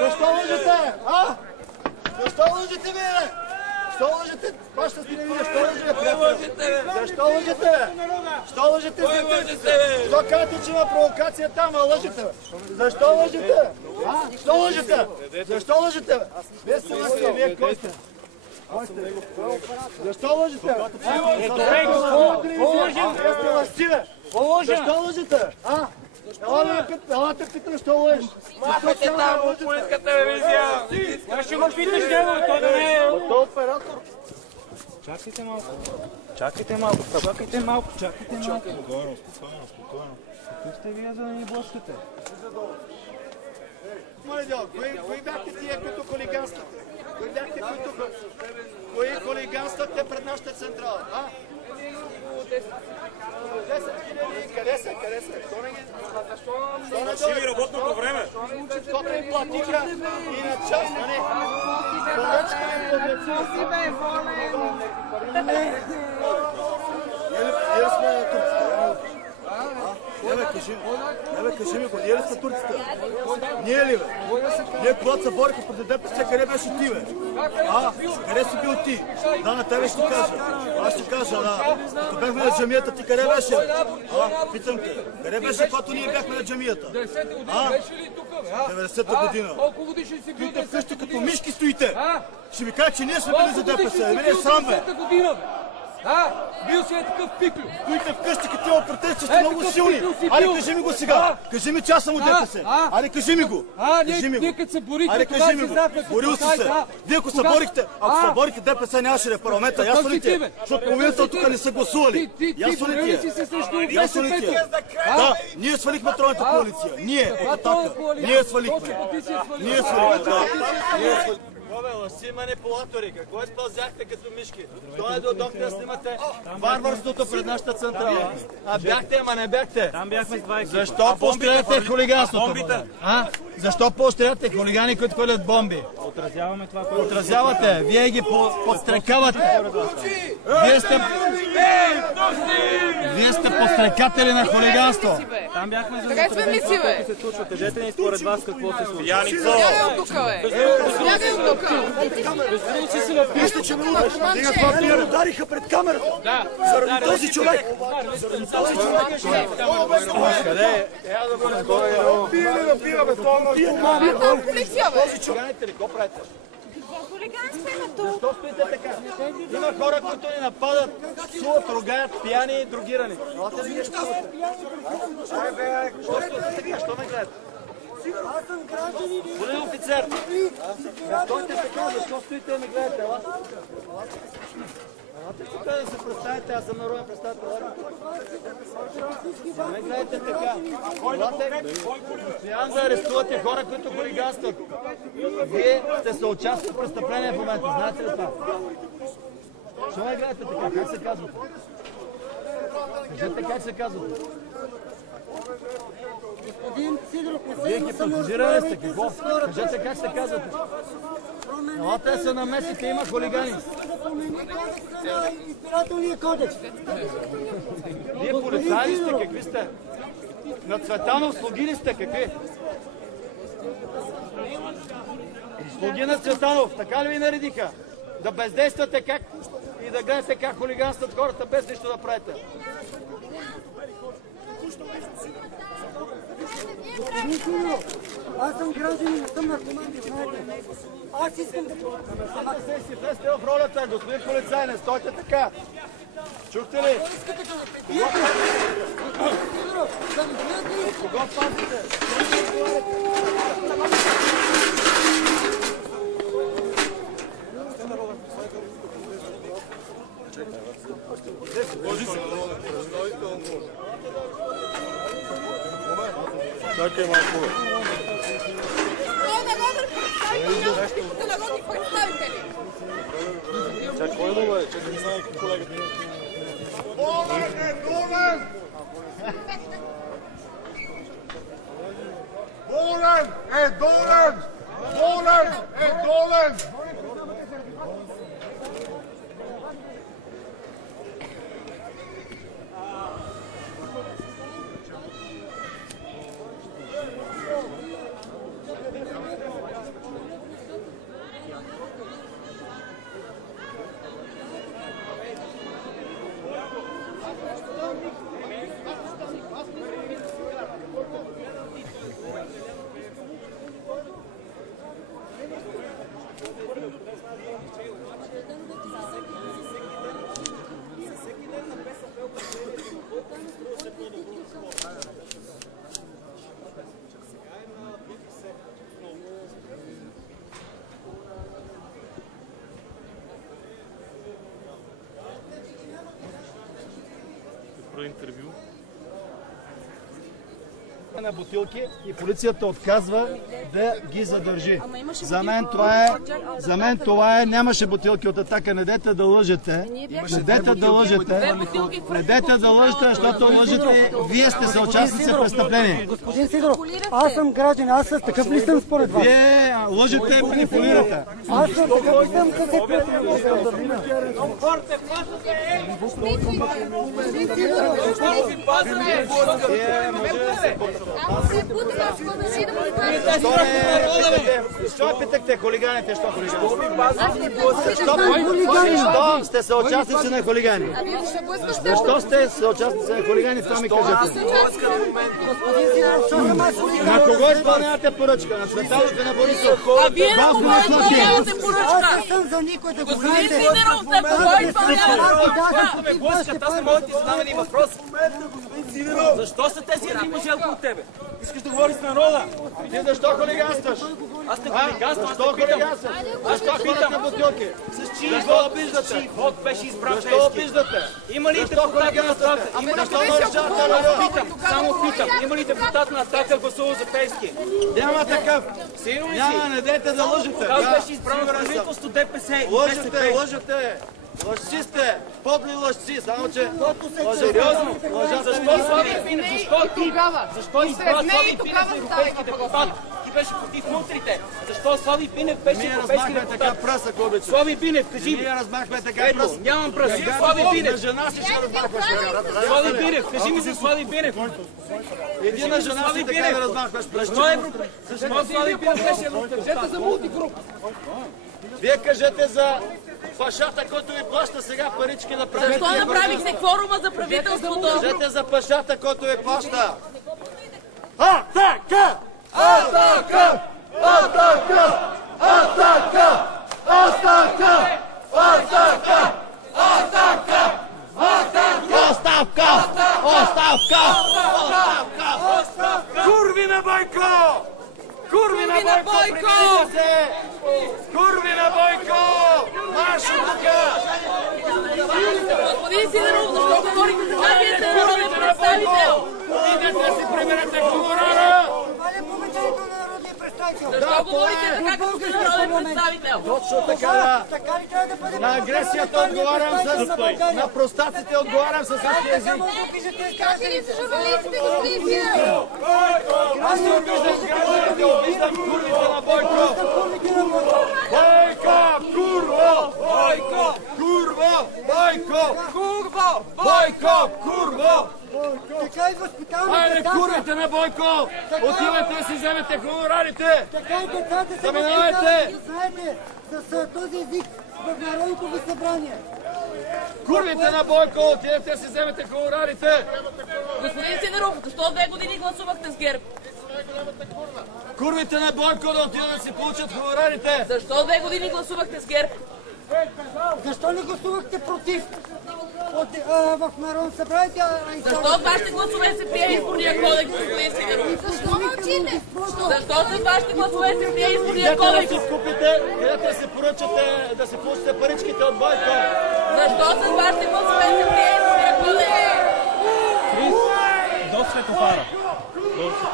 Защо лъжете? А? Защо лъжете, бе? Защо лъжете? Баща си не видя, защо лъжете, приятел? Защо лъжете, бе? Защо лъжете? Защо казвате, че има провокация там, а лъжете, бе? Защо лъжете? А? Защо лъжете? Защо лъжете, бе? Вие сте лъжете, вие кой сте? Защо лъжете, бе? Защо лъжете? А? Елате питам, защо лъжеш? Махайте там от полицейска телевизия! Ще го питаш него, той да не е... Той е оператор. Чакайте малко. Чакайте малко. Спокойно. Какви сте вие, за да ни блъскате? Моля дядо, кои бяхте тия, които хулиганствате? Кои бяхте, които... Кои хулиганствате пред нашата централа, а? 10 000, къде са? Що не ги... Ще ви работното време. Защото им платиха и на час, нали? Поръчка им подлеци. Ние сме турците. Кажи ми го, ние ли сме турците? Ние ли, бе? Ние когато се бориха преди ДПС, къде беше ти, бе? А? Къде си бил ти? Да, на тебе ще кажа. Аз ще кажа, да. Като бяхме на джамията, ти къде беше? А? Питам те. Къде беше, когато ние бяхме на джамията? 90-та година. Стоите вкъщи като мишки стоите. Ще ми кажа, че ние сме били за ДПС. Не е срам, бе. Бил си е такъв пиплю. Стоите вкъщи, като има протести, сте много силни. Айде, кажи ми го сега. Кажи ми, че аз съм от ДПС. Айде, кажи ми го. Ние като се борихме, айде, кажи ми го. Борил си се. Вие ако се борихте, ДПС нямаше да е парламента. Ясно ли ти е? Защото половината тук не са гласували. Ясно ли ти е? Ясно ли ти е? Да, ние свалихме тройната коалиция. Ние, Атака. Ние свалихме. Лъси манипулатори, какво изпълзяхте като мишки? Той дойдохте да снимате варварството пред нашата централа. А бяхте, ама не бяхте. Там бяхме с 2 екипа. Защо поощряте хулиганството? Защо поощряте хулигани, които хвърлят бомби? Отразяваме това, което... Отразявате, вие ги подстрекавате. Вие сте подстрекатели на хулиганство. Там бяхме за да отразим това, което се случва. Кажете ни според вас какво се случва. Бягай от тук, бе! Бягай от тук! Вижте, че ме удариха пред камерата. Заради този човек. Къде е? Този човек, какво правите? Защо стоите така? Има хора, които ни нападат, суват, ругаят, пияни и другирани. Елате ли нещо? Защо стоите така? Що ме гледате? Аз съм гражданин. Господин офицер, стойте така, защо стоите и ме гледате? Елате тук да се представите, аз съм народен представител. Не ме гледате така. Постоянно да арестувате хора, които хулиганстват. Вие сте съучастни в престъпление в момента, знаете ли това? Защо ме гледате така? Как се казвате? Кажете как се казвате. Господин Сидоров, вие хипнотизирали сте, какво? Кажете как се казвате. Елате се намесите, има хулигани. Избирателния кодекс. Вие полицаи сте, какви сте? На Цветанов слуги ли сте, какви? Слуги на Цветанов, така ли ви наредиха? Да бездействате как и да гледате как хулиганстват хората без нищо да правите. Господин Сидоров, аз съм гражданин, не съм наркоман, знаете. Аз искам да... Ама се си влезте в ролята, господин полицай, не стойте така. Чухте ли? Сидоров, да ми гледате... Кого пазите? Чакай малко. Народни представители. Чакай да бъде, чакай не знае колегата. Болен е долен! Болен е долен! Болен е долен! направи интервю. На бутилки и полицията отказва да ги задържи. За мен това е, нямаше бутилки от Атака, не дете да лъжете. Не дете да лъжете, защото лъжете, вие сте съучастници в престъпление. Господин Сидоров, аз съм гражданин, аз с такъв ли съм според вас? Вие лъжете и манипулирате. Аз съм такъв ли съм с Защо питахте хулиганите? Защо сте съучастници на хулигани? Защо сте съучастници на хулигани? Това ми кажете. На кого изпълнявате поръчка? На Цветанов и на Борисов? А вие на кого изпълнявате поръчка? Аз не съм за никой да го Господин знаете. Сидеров, на кого изпълнявате поръчка? Аз не мога да ти задам един въпрос. Защо са тези едни мъжелки от тебе? Искаш да говориш с народа? Ти защо хулиганстваш? Аз не хулиганствам, аз Защо те питам. хулиганстваш? Защо хвърляте бутилки? С чий Защо обиждате? вод беше избран Защо Пеевски? обиждате? Има ли Защо депутат на хулиганствате? Атака? Защо нарушавате района? Само питам. Има ли депутат на Атака гласува за Пеевски? Няма такъв. Сигурно ли си? Няма, не дейте да лъжете. Тогава беше избрано правителство ДПС и Лъжете, БСП. лъжете. Лъжци сте. Подли лъжци. Само че... Сериозно? Лъжата Защо Слави Пинев? Защо ти? Защо избра Слави нея Пинев тогава за европейски депутат? Ти беше против мутрите. Защо Слави Пинев беше Ние европейски размахме така депутат? пръс, ако обичаш. Слави Пинев, кажи ми. Ние размахме така Ето, пръс. нямам пръст. Слави На Пинев. жена си ще размахваш така. Слави Пинев, кажи ми за Слави Пинев. Иди на жена си така да размахваш пръс. Защо Слави Пинев беше европейски за мултигруп? Вие кажете за пашата, който ви плаща сега парички да правите. Защо направихте кворума за правителството? Кажете за пашата, който ви плаща. Атака! Атака! Атака! Атака! Атака! Атака! Атака! Оставка! Оставка! Оставка! Курви на Бойко! Курви на Бойко! Курви на Бойко! Марш тука! Господин Сидеров, защо говорите така? Вие сте народен представител. Идете си приберете хуморара! Това ли е поведението на народния представител? Защо говорите така, като сте народен представител? Точно така! Така ли трябва да бъде? На агресията отговарям с... На простаците отговарям със същия език. Кажете са журналистите, господин Сидеров. Аз не обиждам гражданите, обиждам курвите на Бойко! Бойко! Курво! Бойко! Курво! Бойко! Курво! Бойко! Курво! Така и възпитаваме Айде, децата. курвите на Бойко! Отивате да си вземете хонорарите! Така и децата се Заминавайте! възпитават, знаете, с този език в Народното ви събрание. Курвите на Бойко! Отидете да си вземете хонорарите! Господин Сидеров, защо 2 години гласувахте с ГЕРБ? Курвите на Бойко да отидат да си получат хонорарите! Защо 2 години гласувахте с ГЕРБ? Защо не гласувахте против? В Народното събрание, Защо от вашите гласове се прие изборния кодекс, господин Сидеров? Защо мълчите? Защо с вашите гласове се прие изборния Идете да кодекс? си купите, идете да си поръчате, да си получите паричките от Бойко! Защо с вашите гласове се прие изборния кодекс? До светофара.